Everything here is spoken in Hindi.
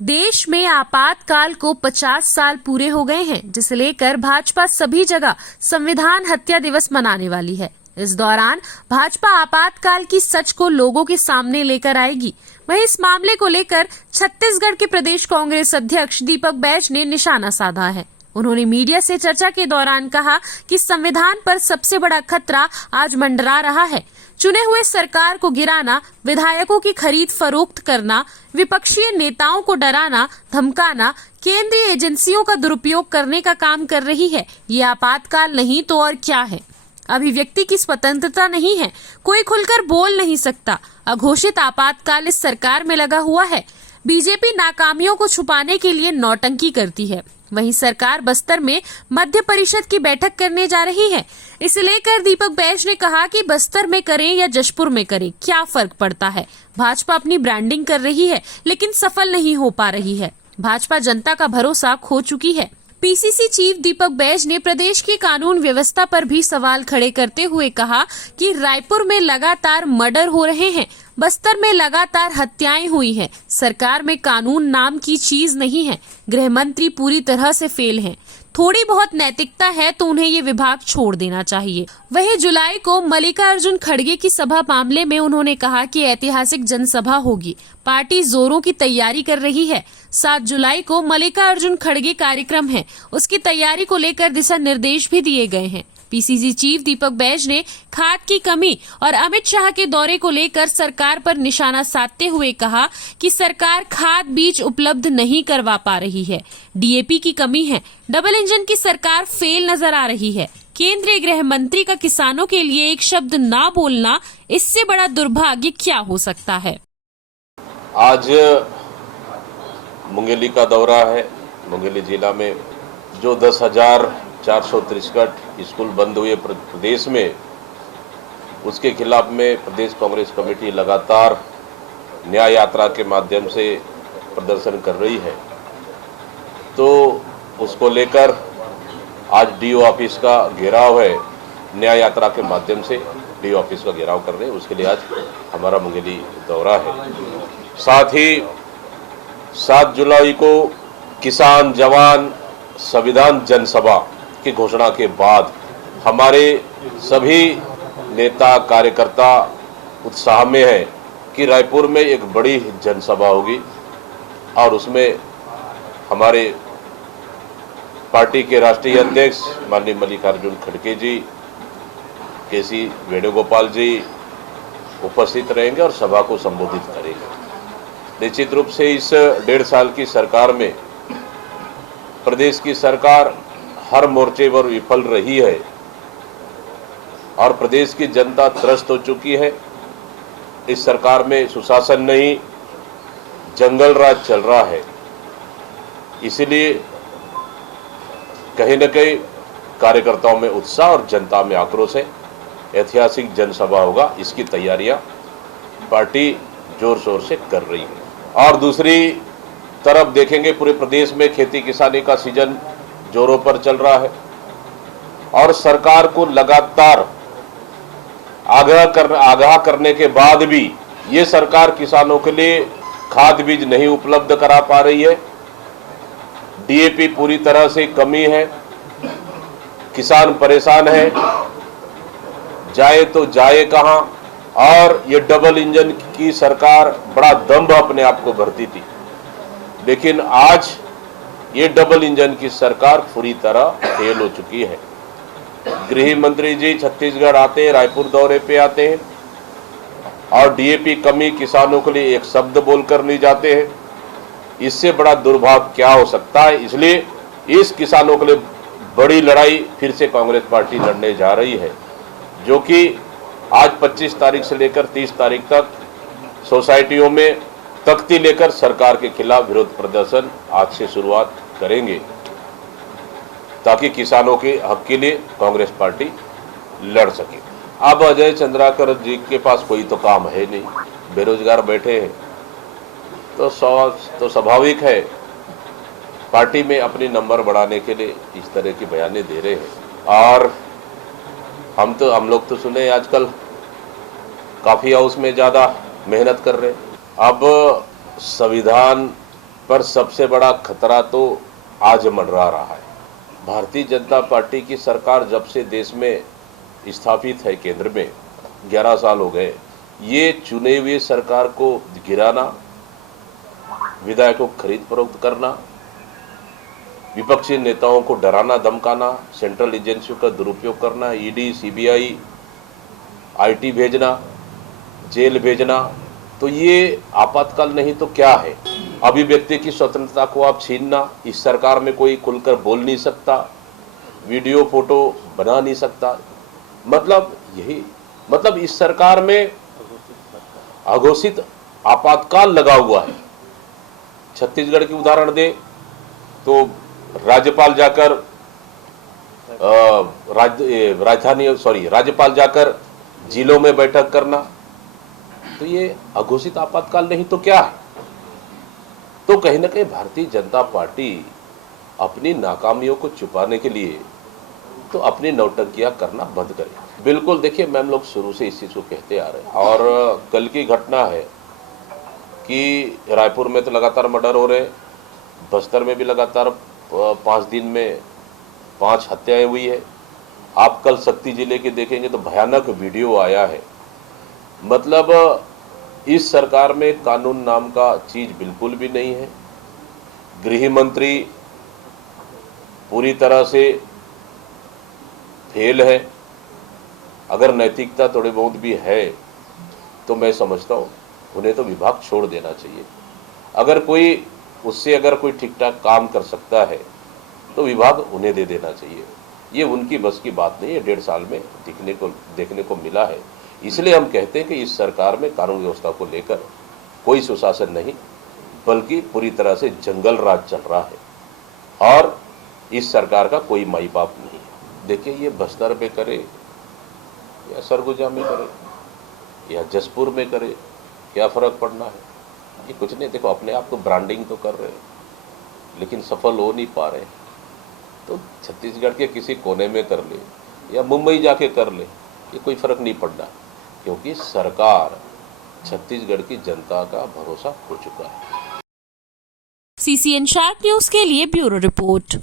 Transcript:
देश में आपातकाल को 50 साल पूरे हो गए हैं, जिसे लेकर भाजपा सभी जगह संविधान हत्या दिवस मनाने वाली है। इस दौरान भाजपा आपातकाल की सच को लोगों के सामने लेकर आएगी। वहीं इस मामले को लेकर छत्तीसगढ़ के प्रदेश कांग्रेस अध्यक्ष दीपक बैज ने निशाना साधा है। उन्होंने मीडिया से चर्चा के दौरान कहा कि संविधान पर सबसे बड़ा खतरा आज मंडरा रहा है। चुने हुए सरकार को गिराना, विधायकों की खरीद फरोख्त करना, विपक्षी नेताओं को डराना, धमकाना, केंद्रीय एजेंसियों का दुरुपयोग करने का काम कर रही है। ये आपातकाल नहीं तो और क्या है। अभिव्यक्ति की स्वतंत्रता नहीं है, कोई खुलकर बोल नहीं सकता। अघोषित आपातकाल इस सरकार में लगा हुआ है। बीजेपी नाकामियों को छुपाने के लिए नौटंकी करती है। वहीं सरकार बस्तर में मध्य परिषद की बैठक करने जा रही है। इसे लेकर दीपक बैज ने कहा कि बस्तर में करें या जशपुर में करें, क्या फर्क पड़ता है। भाजपा अपनी ब्रांडिंग कर रही है, लेकिन सफल नहीं हो पा रही है। भाजपा जनता का भरोसा खो चुकी है। पीसीसी चीफ दीपक बैज ने प्रदेश की कानून व्यवस्था पर भी सवाल खड़े करते हुए कहा कि रायपुर में लगातार मर्डर हो रहे हैं, बस्तर में लगातार हत्याएं हुई हैं। सरकार में कानून नाम की चीज नहीं है। गृह मंत्री पूरी तरह से फेल हैं। थोड़ी बहुत नैतिकता है तो उन्हें ये विभाग छोड़ देना चाहिए। वहीं जुलाई को मल्लिकार्जुन खड़गे की सभा मामले में उन्होंने कहा कि ऐतिहासिक जनसभा होगी। पार्टी जोरों की तैयारी कर रही है। 7 जुलाई को मल्लिकार्जुन खड़गे कार्यक्रम है, उसकी तैयारी को लेकर दिशा निर्देश भी दिए गए हैं। पीसीसी चीफ दीपक बैज ने खाद की कमी और अमित शाह के दौरे को लेकर सरकार पर निशाना साधते हुए कहा कि सरकार खाद बीज उपलब्ध नहीं करवा पा रही है। डीएपी की कमी है। डबल इंजन की सरकार फेल नजर आ रही है। केंद्रीय गृह मंत्री का किसानों के लिए एक शब्द ना बोलना, इससे बड़ा दुर्भाग्य क्या हो सकता है। आज मुंगेली का दौरा है। मुंगेली जिला में जो 10,463 स्कूल बंद हुए प्रदेश में, उसके खिलाफ में प्रदेश कांग्रेस कमेटी लगातार न्याय यात्रा के माध्यम से प्रदर्शन कर रही है। तो उसको लेकर आज डीओ ऑफिस का घेराव है। न्याय यात्रा के माध्यम से डीओ ऑफिस का घेराव कर रहे हैं। उसके लिए आज हमारा मुंगेली दौरा है। साथ ही 7 जुलाई को किसान जवान संविधान जनसभा की घोषणा के बाद हमारे सभी नेता कार्यकर्ता उत्साह में हैं कि रायपुर में एक बड़ी जनसभा होगी और उसमें हमारे पार्टी के राष्ट्रीय अध्यक्ष माननीय मल्लिकार्जुन खड़गे जी, केसी वेणुगोपाल जी उपस्थित रहेंगे और सभा को संबोधित करेंगे। निश्चित रूप से इस 1.5 साल की सरकार में प्रदेश की सरकार हर मोर्चे पर विफल रही है और प्रदेश की जनता त्रस्त हो चुकी है। इस सरकार में सुशासन नहीं, जंगल राज चल रहा है। इसलिए कहीं न कहीं कार्यकर्ताओं में उत्साह और जनता में आक्रोश है। ऐतिहासिक जनसभा होगा, इसकी तैयारियां पार्टी जोर शोर से कर रही है। और दूसरी तरफ देखेंगे, पूरे प्रदेश में खेती किसानी का सीजन जोरों पर चल रहा है और सरकार को लगातार आगाह करने के बाद भी ये सरकार किसानों के लिए खाद बीज नहीं उपलब्ध करा पा रही है। डीएपी पूरी तरह से कमी है। किसान परेशान है, जाए तो जाए कहां। और ये डबल इंजन की सरकार बड़ा दम्भ अपने आप को भरती थी, लेकिन आज ये डबल इंजन की सरकार पूरी तरह फेल हो चुकी है। गृह मंत्री जी छत्तीसगढ़ आते हैं, रायपुर दौरे पे आते हैं और डीएपी कमी किसानों के लिए एक शब्द बोलकर नहीं जाते हैं। इससे बड़ा दुर्भाग्य क्या हो सकता है। इसलिए इस किसानों के लिए बड़ी लड़ाई फिर से कांग्रेस पार्टी लड़ने जा रही है, जो कि आज 25 तारीख से लेकर 30 तारीख तक सोसाइटियों में तख्ती लेकर सरकार के खिलाफ विरोध प्रदर्शन आज से शुरुआत करेंगे, ताकि किसानों के हक के लिए कांग्रेस पार्टी लड़ सके। अब अजय चंद्राकर जी के पास कोई तो काम है नहीं, बेरोजगार बैठे हैं, तो स्वाभाविक है पार्टी में अपनी नंबर बढ़ाने के लिए इस तरह की बयानें दे रहे हैं। और हम लोग तो सुने आजकल कॉफी हाउस में ज़्यादा मेहनत कर रहे हैं। अब संविधान पर सबसे बड़ा खतरा तो आज मंडरा रहा है। भारतीय जनता पार्टी की सरकार जब से देश में स्थापित है, केंद्र में 11 साल हो गए, ये चुने हुए सरकार को गिराना, विधायकों को खरीद फरोख्त करना, विपक्षी नेताओं को डराना धमकाना, सेंट्रल एजेंसियों का दुरुपयोग करना, ईडी, सीबीआई, आईटी भेजना, जेल भेजना, तो ये आपातकाल नहीं तो क्या है? अभिव्यक्ति की स्वतंत्रता को आप छीनना, इस सरकार में कोई खुलकर बोल नहीं सकता, वीडियो फोटो बना नहीं सकता, मतलब इस सरकार में अघोषित आपातकाल लगा हुआ है। छत्तीसगढ़ की उदाहरण दे तो राज्यपाल जाकर जिलों में बैठक करना, तो ये अघोषित आपातकाल नहीं तो क्या है? तो कहीं ना कहीं भारतीय जनता पार्टी अपनी नाकामियों को छुपाने के लिए तो अपनी नौटंकियां करना बंद करे। बिल्कुल, देखिए, मैम लोग शुरू से इस चीज को कहते आ रहे हैं, और कल की घटना है कि रायपुर में तो लगातार मर्डर हो रहे हैं, बस्तर में भी लगातार 5 दिन में 5 हत्याएं हुई है। आप कल शक्ति जिले के देखेंगे तो भयानक वीडियो आया है। मतलब इस सरकार में कानून नाम का चीज बिल्कुल भी नहीं है। गृह मंत्री पूरी तरह से फेल है। अगर नैतिकता थोड़ी बहुत भी है तो मैं समझता हूँ उन्हें तो विभाग छोड़ देना चाहिए। अगर कोई ठीक ठाक काम कर सकता है तो विभाग उन्हें दे देना चाहिए। ये उनकी बस की बात नहीं है, 1.5 साल में देखने को मिला है। इसलिए हम कहते हैं कि इस सरकार में कानून व्यवस्था को लेकर कोई सुशासन नहीं, बल्कि पूरी तरह से जंगल राज चल रहा है, और इस सरकार का कोई माई बाप नहीं है। देखिए, ये बस्तर में करे या सरगुजा में करे या जसपुर में करे, क्या फर्क पड़ना है? ये कुछ नहीं। देखो, अपने आप तो ब्रांडिंग तो कर रहे हैं, लेकिन सफल हो नहीं पा रहे। तो छत्तीसगढ़ के किसी कोने में कर ले या मुंबई जाके कर ले, ये कोई फर्क नहीं पड़ना, क्योंकि सरकार छत्तीसगढ़ की जनता का भरोसा खो चुका है। CCN शार्प न्यूज के लिए ब्यूरो रिपोर्ट।